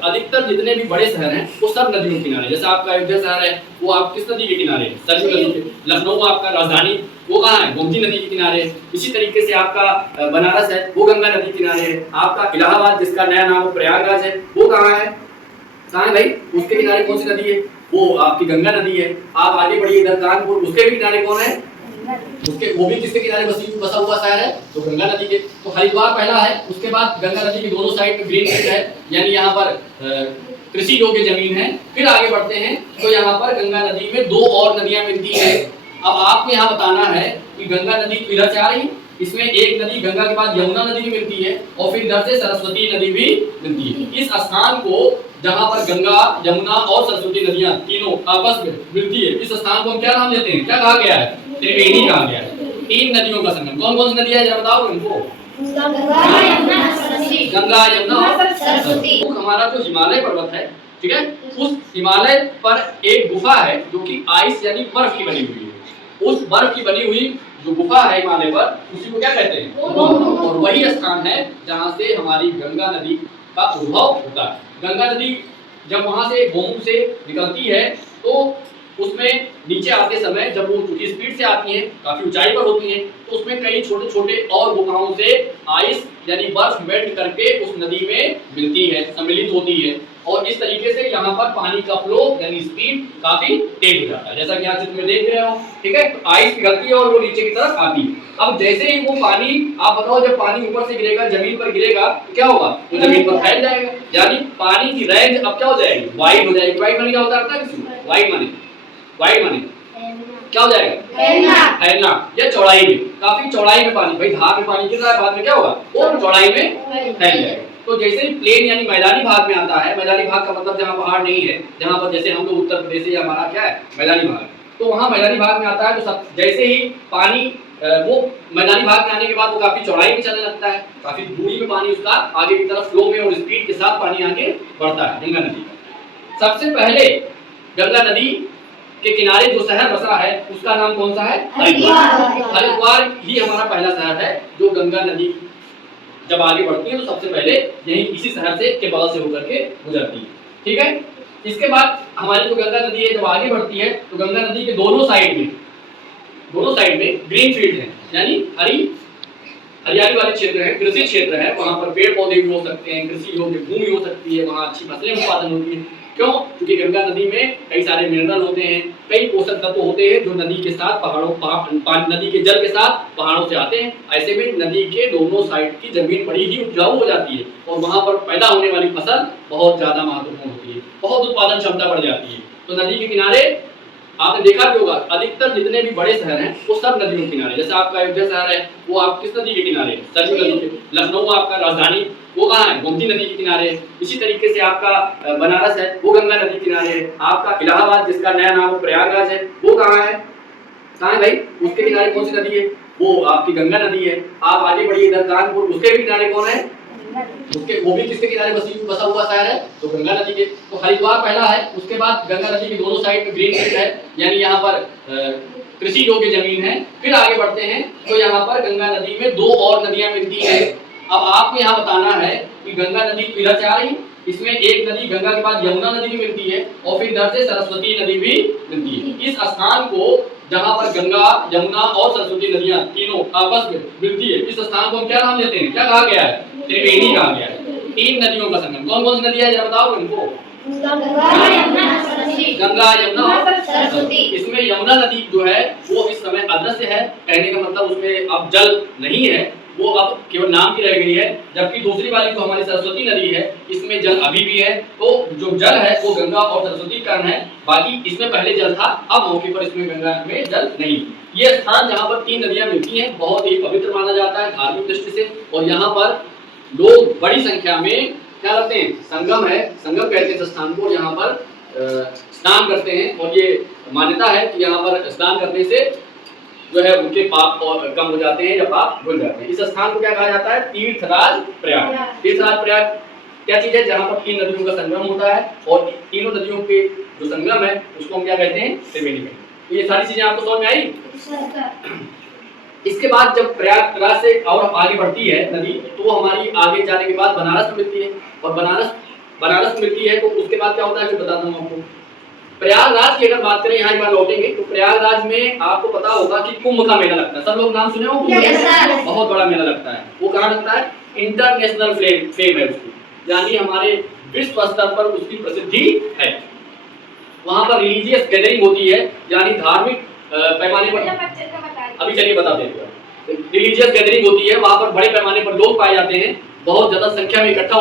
अधिकतर जितने भी बड़े शहर हैं वो सब नदियों के किनारे। जैसे आपका अयोध्या शहर है वो आप किस नदी के किनारे है? सरयू नदी के। लखनऊ आपका राजधानी वो कहाँ है? गोमती नदी के किनारे। इसी तरीके से आपका बनारस है वो गंगा नदी के किनारे है। आपका इलाहाबाद जिसका नया नाम प्रयागराज है वो कहाँ है? कहाँ है भाई? उसके किनारे कौन सी नदी है? वो आपकी गंगा नदी है। आप आगे बढ़िए इधर कानपुर, उसके भी किनारे कौन है? उसके वो भी किसके किनारे बसा हुआ शहर है? तो गंगा नदी के। तो हरिद्वार पहला है, उसके बाद गंगा नदी के दोनों साइड में ग्रीन फील्ड है, यानी यहाँ पर कृषि योग्य जमीन है। फिर आगे बढ़ते हैं तो यहाँ पर गंगा नदी में दो और नदियां मिलती है। अब आपको यहाँ बताना है कि गंगा नदी इधर से आ रही, इसमें एक नदी गंगा के बाद यमुना नदी भी मिलती है और फिर इधर से सरस्वती नदी भी मिलती है। इस स्थान को जहाँ पर गंगा, यमुना और सरस्वती नदियां तीनों आपस में मिलती है, इस स्थान को हम क्या नाम देते हैं? क्या कहा गया है? त्रिवेणी कहा गया है। तीन नदियों का संगम। कौन कौन सी नदियां है जरा बताओ इनको? गंगा, यमुना और सरस्वती। हमारा जो हिमालय पर्वत है, ठीक है, उस हिमालय पर एक गुफा है जो कि आइस यानी बर्फ की बनी हुई है। उस बर्फ की बनी हुई जो गुफा है हिमालय पर, उसी को क्या कहते हैं? और वही स्थान है जहाँ से हमारी गंगा नदी का उद्भव होता है। गंगा नदी जब वहां से गोमुख से निकलती है तो उसमें नीचे आते समय जब वो स्पीड से आती है, काफी ऊंचाई पर होती है, तो उसमें कई छोटे छोटे और गुफाओं से आइस यानी बर्फ मेल्ट करके उस नदी में मिलती है, सम्मिलित होती है। और इस तरीके से यहाँ पर पानी का फ्लो यानी स्पीड काफी तेज हो जाता है, जैसा कि यहाँ चित्र में देख रहे हो। ठीक है, तो आइस पिघलती है और वो नीचे की तरफ आती है। अब जैसे ही वो पानी, आप बताओ, जब पानी ऊपर से गिरेगा, जमीन पर गिरेगा तो क्या होगा? वो जमीन पर फैल जाएगा, यानी पानी की रेंज अब क्या हो जाएगी? वाइड हो जाएगी। वाइड माने क्या होता है? वाइड माने क्या हो जाएगा? फैलना या चौड़ाई में, काफी चौड़ाई में पानी, भाई धार में पानी गिर रहा है, बाद में क्या होगा? वो चौड़ाई में फैल जाएगा। तो जैसे ही प्लेन यानी मैदानी भाग में आता है, मैदानी भाग का मतलब जहाँ पहाड़ नहीं है, जहाँ पर जैसे हम लोग उत्तर प्रदेश से, हमारा क्या है? मैदानी भाग। तो वहाँ मैदानी भाग में आता है तो सब जैसे ही पानी वो मैदानी भाग में आने के बाद वो काफी चौड़ाई में चलने लगता है, काफी दूरी में पानी उसका आगे की तरफ फ्लो में और स्पीड के साथ पानी आगे बढ़ता है गंगा नदी का। सबसे पहले गंगा नदी के किनारे जो शहर बसा है उसका नाम कौन सा है? हरिद्वार। हरिद्वार ही हमारा पहला शहर है जो गंगा नदी जब आगे बढ़ती है तो सबसे पहले यही इसी शहर से के बगल से होकर के गुजरती है। ठीक है, इसके बाद हमारी जो गंगा नदी है जब आगे बढ़ती है तो गंगा नदी के दोनों साइड में ग्रीन फील्ड है, यानी हरियाली वाले क्षेत्र है, कृषि क्षेत्र है। वहां पर पेड़ पौधे भी हो सकते हैं, कृषि योग्य भूमि हो सकती है, वहां अच्छी फसलें उत्पादन होती है। क्यों? क्योंकि गंगा नदी में कई सारे मिनरल होते हैं, कई पोषक तत्व होते हैं जो नदी के साथ नदी के जल के साथ पहाड़ों से आते हैं। ऐसे में नदी के दोनों साइड की जमीन बड़ी ही उपजाऊ हो जाती है और वहां पर पैदा होने वाली फसल बहुत ज्यादा महत्वपूर्ण होती है, बहुत उत्पादन क्षमता बढ़ जाती है। तो नदी के किनारे आपने देखा भी होगा, अधिकतर जितने भी बड़े शहर हैं वो सब नदियों के किनारे। जैसे आपका अयोध्या शहर है वो आप किस नदी के किनारे? सरयू नदी के। लखनऊ आपका राजधानी वो कहाँ है? गोमती नदी के किनारे। इसी तरीके से आपका बनारस है वो गंगा नदी के किनारे है। आपका इलाहाबाद जिसका नया नाम प्रयागराज है वो कहाँ है? कहाँ है भाई? उसके किनारे कौन सी नदी है? वो आपकी गंगा नदी है। आप आगे बढ़िए इधर कानपुर, उसके भी किनारे कौन है? उसके वो भी किसके किनारे बसा हुआ शहर है? तो गंगा नदी के। तो हरिद्वार पहला है, उसके बाद गंगा नदी के दोनों साइड में ग्रीन फील्ड है, यानी यहाँ पर कृषि योग्य जमीन है। फिर आगे बढ़ते हैं तो यहाँ पर गंगा नदी में दो और नदियां मिलती है। अब आपको यहाँ बताना है कि गंगा नदी इधर से आ रही, इसमें एक नदी गंगा के बाद यमुना नदी भी मिलती है और फिर इधर से सरस्वती नदी भी मिलती है। इस स्थान को जहाँ पर गंगा, यमुना और सरस्वती नदियां तीनों आपस में मिलती है, इस स्थान को हम क्या नाम देते हैं? क्या कहा गया है? त्रिवेणी कहा गया है। तीन नदियों का संगम। कौन कौन सी नदियां है जरा बताओ इनको? गंगा, यमुना और सरस्वती। इसमें यमुना नदी जो है वो इस समय अदृश्य है, कहने का मतलब उसमें अब जल नहीं है, वो अब केवल नाम की रह गई है। जबकि दूसरी वाली जो हमारी सरस्वती नदी है इसमें जल अभी भी है। तो जो जल है वो गंगा और सरस्वती का है, बाकी इसमें पहले जल था, अब मौके पर इसमें गंगा में जल नहीं। ये स्थान जहाँ पर तीन नदियां मिलती हैं बहुत ही पवित्र माना जाता है धार्मिक दृष्टि से, और यहाँ पर लोग बड़ी संख्या में क्या करते हैं? संगम है, संगम कहते हैं इस स्थान को, यहाँ पर स्नान करते हैं। और ये मान्यता है कि यहाँ पर स्नान करने से जो है उनके पाप और कम हो जाते हैं या पाप धुल जाते हैं। इस स्थान को क्या कहा जाता है? तीर्थराज प्रयाग। तीर्थराज प्रयाग क्या चीज है? जहाँ पर तीन नदियों का संगम होता है और तीनों नदियों के जो संगम है उसको हम क्या कहते हैं? त्रिवेणी कहते हैं। तो ये सारी चीजें आपको समझ में आई? इसके बाद जब प्रयागराज से और आगे बढ़ती है नदी तो वो हमारी आगे जाने के बाद बनारस में मिलती है। और बनारस बनारस मिलती है, तो उसके बाद क्या होता है फिर बताता हूँ आपको। प्रयागराज की अगर बात करें, यहाँ एक बार लौटेंगे, तो प्रयागराज में आपको पता होगा कि कुंभ का मेला लगता है। सब लोग नाम सुने हो कुंभ का? बहुत बड़ा मेला लगता है। वो कहाँ लगता है? इंटरनेशनल फेम है उसकी, यानी हमारे विश्व स्तर पर उसकी प्रसिद्धि है। वहां पर रिलीजियस गैदरिंग होती है, यानी धार्मिक पैमाने पर, अभी चलिए बता देते हैं। रिलीजियस गैदरिंग होती है, वहां पर बड़े पैमाने पर लोग पाए जाते हैं, बहुत ज्यादा संख्या में इकट्ठा